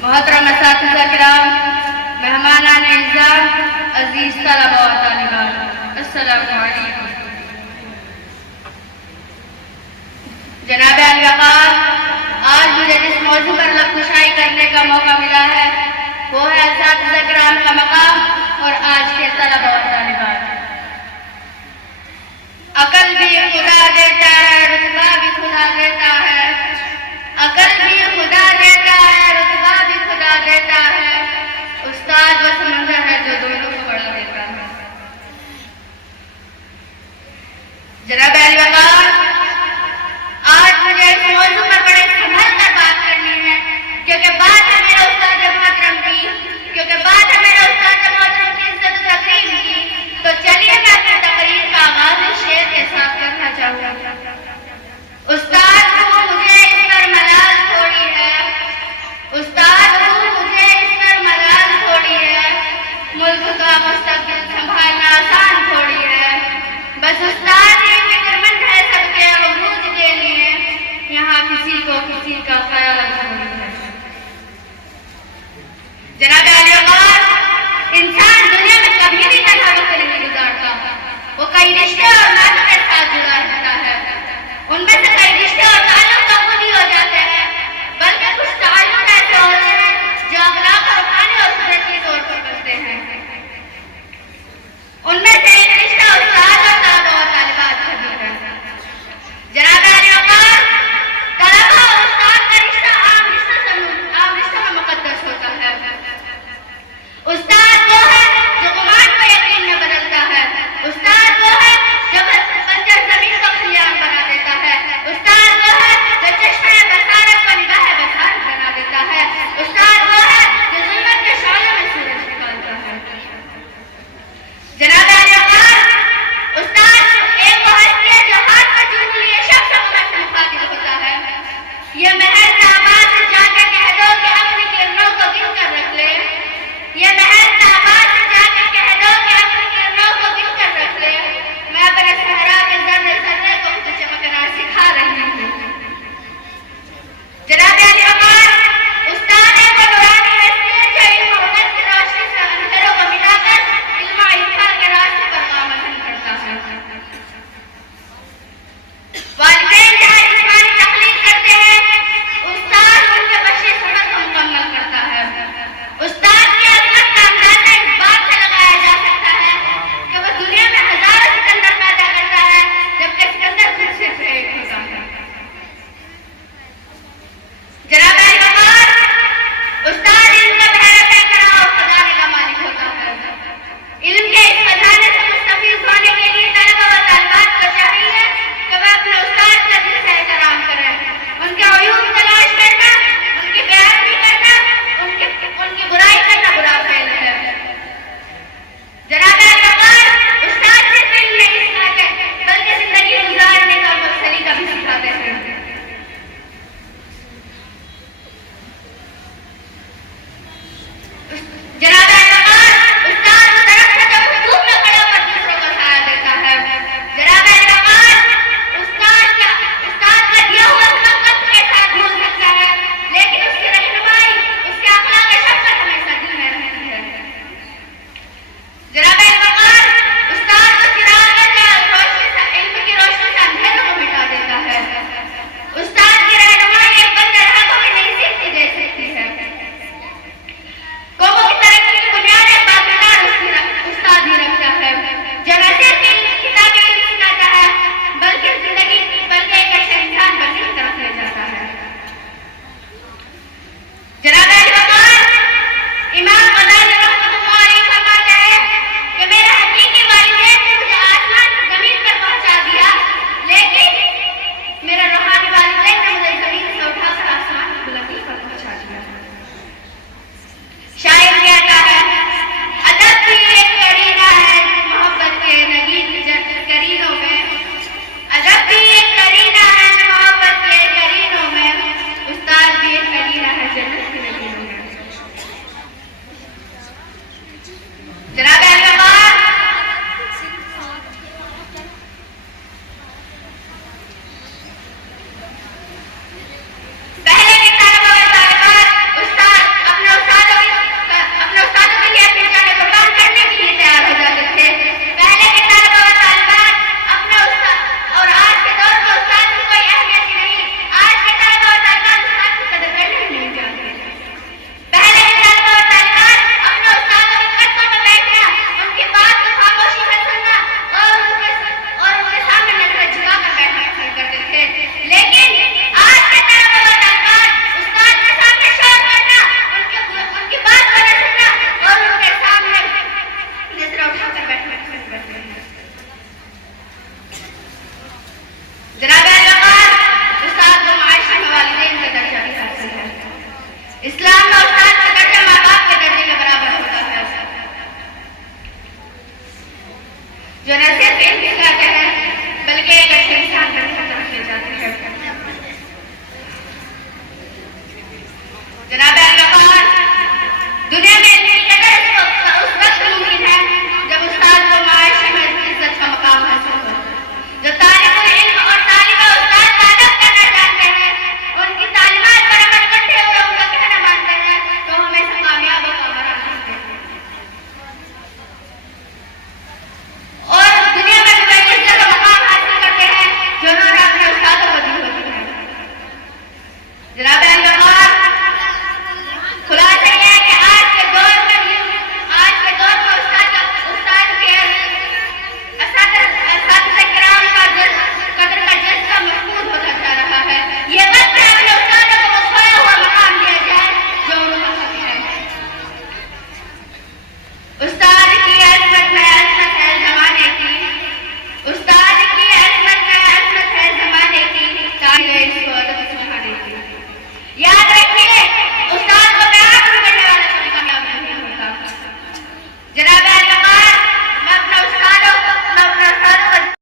मोहतरम असातिज़ा किराम, मेहमानान इज़्ज़त, अज़ीज़ तलबा व तालिबात, अस्सलामु अलैकुम। जनाब अल-वक़ार, आज मुझे जिस मौजू पर लफ्ज़-कुशाई करने का मौका मिला है वो है असातिज़ा किराम का मकाम और आज के तलबा व तालिबात। अकल भी खुदा देता है, रुतबा भी खुदा देता है। अकल भी खुदा देता है, रुतबा भी खुदा देता है। उस्ताद वो समंदर है जो दोनों को बढ़ा देता है। जनाब अल-वक़ार, आज मुझे इस मौजू पर बड़े संभल कर बात करनी है क्योंकि बात है मेरे उस्ताद मोहतरम की, इज्जत व तकरीम की। तो चलिए मैं अपनी तकरीर का आगाज शेर के साथ करना चाहूँगा। उस्ताद हूँ, मुझे इस पर मलाल थोड़ी है। उस्ताद हूँ, मुझे इस पर मलाल थोड़ी है। मुल्क का मुस्तकबिल संभालना आसान थोड़ी है। बस उस्ताद ही फिक्रमंद है सबके अरूज के लिए। यहाँ किसी को किसी का ख्याल थोड़ी है। जनाब अल-वक़ार, इंसान दुनिया में कभी भी तन्हा वक्त नहीं गुजारता। वो कई रिश्ते और नातों के साथ जुड़ा रहता है। उनमें से कई रिश्ते और ताल्लुक तो खुद ही हो जाते हैं, बल्कि कुछ ताल्लुक ऐसे होते हैं जो अखलाक और रूहानी और कुदरती तौर पर बनते हैं। उनमें से एक रिश्ता उस्ताद और तलबा और तालिबात का भी है। जनाब अल-वक़ार, तलबा और उस्ताद का रिश्ता आम रिश्तों में मुक़द्दस होता है। उस्ताद वो है जो गुमान को यकीन में बदलता है। उस्ताद वो है जो बंजर ज़मीन को खलियान बना देता है। इस्लाम में उस्ताद का दर्जा माँ बाप के दर्जे के बराबर होता है। जो न सिर्फ इल्म सिखाते हैं बल्कि एक अच्छे इंसान की तरफ ले जाते हैं। जनाब अल-वक़ार, दुनिया में इल्म की कदर उस वक्त मुमकिन है जब उस्ताद को मायशे में इज्जत का मकाम हासिल हो। जो तालिब इल्म और तालिबा उस्ताद का अदब करना जानते हैं, उनकी तालीमात पर अमल करते हुए उनका कहना मानते हैं, तो हमेशा कामयाब और कामयाब होते हैं। और दुनिया में कोई इज्जत और मकाम हासिल करते हैं जो उन्होंने अपने उस्तादों को दी होती है। जनाब अल-वक़ार, खुलासा यह है कि आज के दौर में उस्ताद के असातिज़े किराम का कदर का जज्बा महफूज होता जा रहा है। ये वक्त है अपने उस्तादों को वो खोया हुआ मकाम दिया जाए जो उनका हक है। उस्ताद की अज़मत है ज़माने की, उस्ताद की अज़मत है ज़माने की, तारीख़ इसको अदब सिखाने की। याद रखिए, उस्ताद को प्यार करने वाला कभी कामयाब नहीं होता। जनाब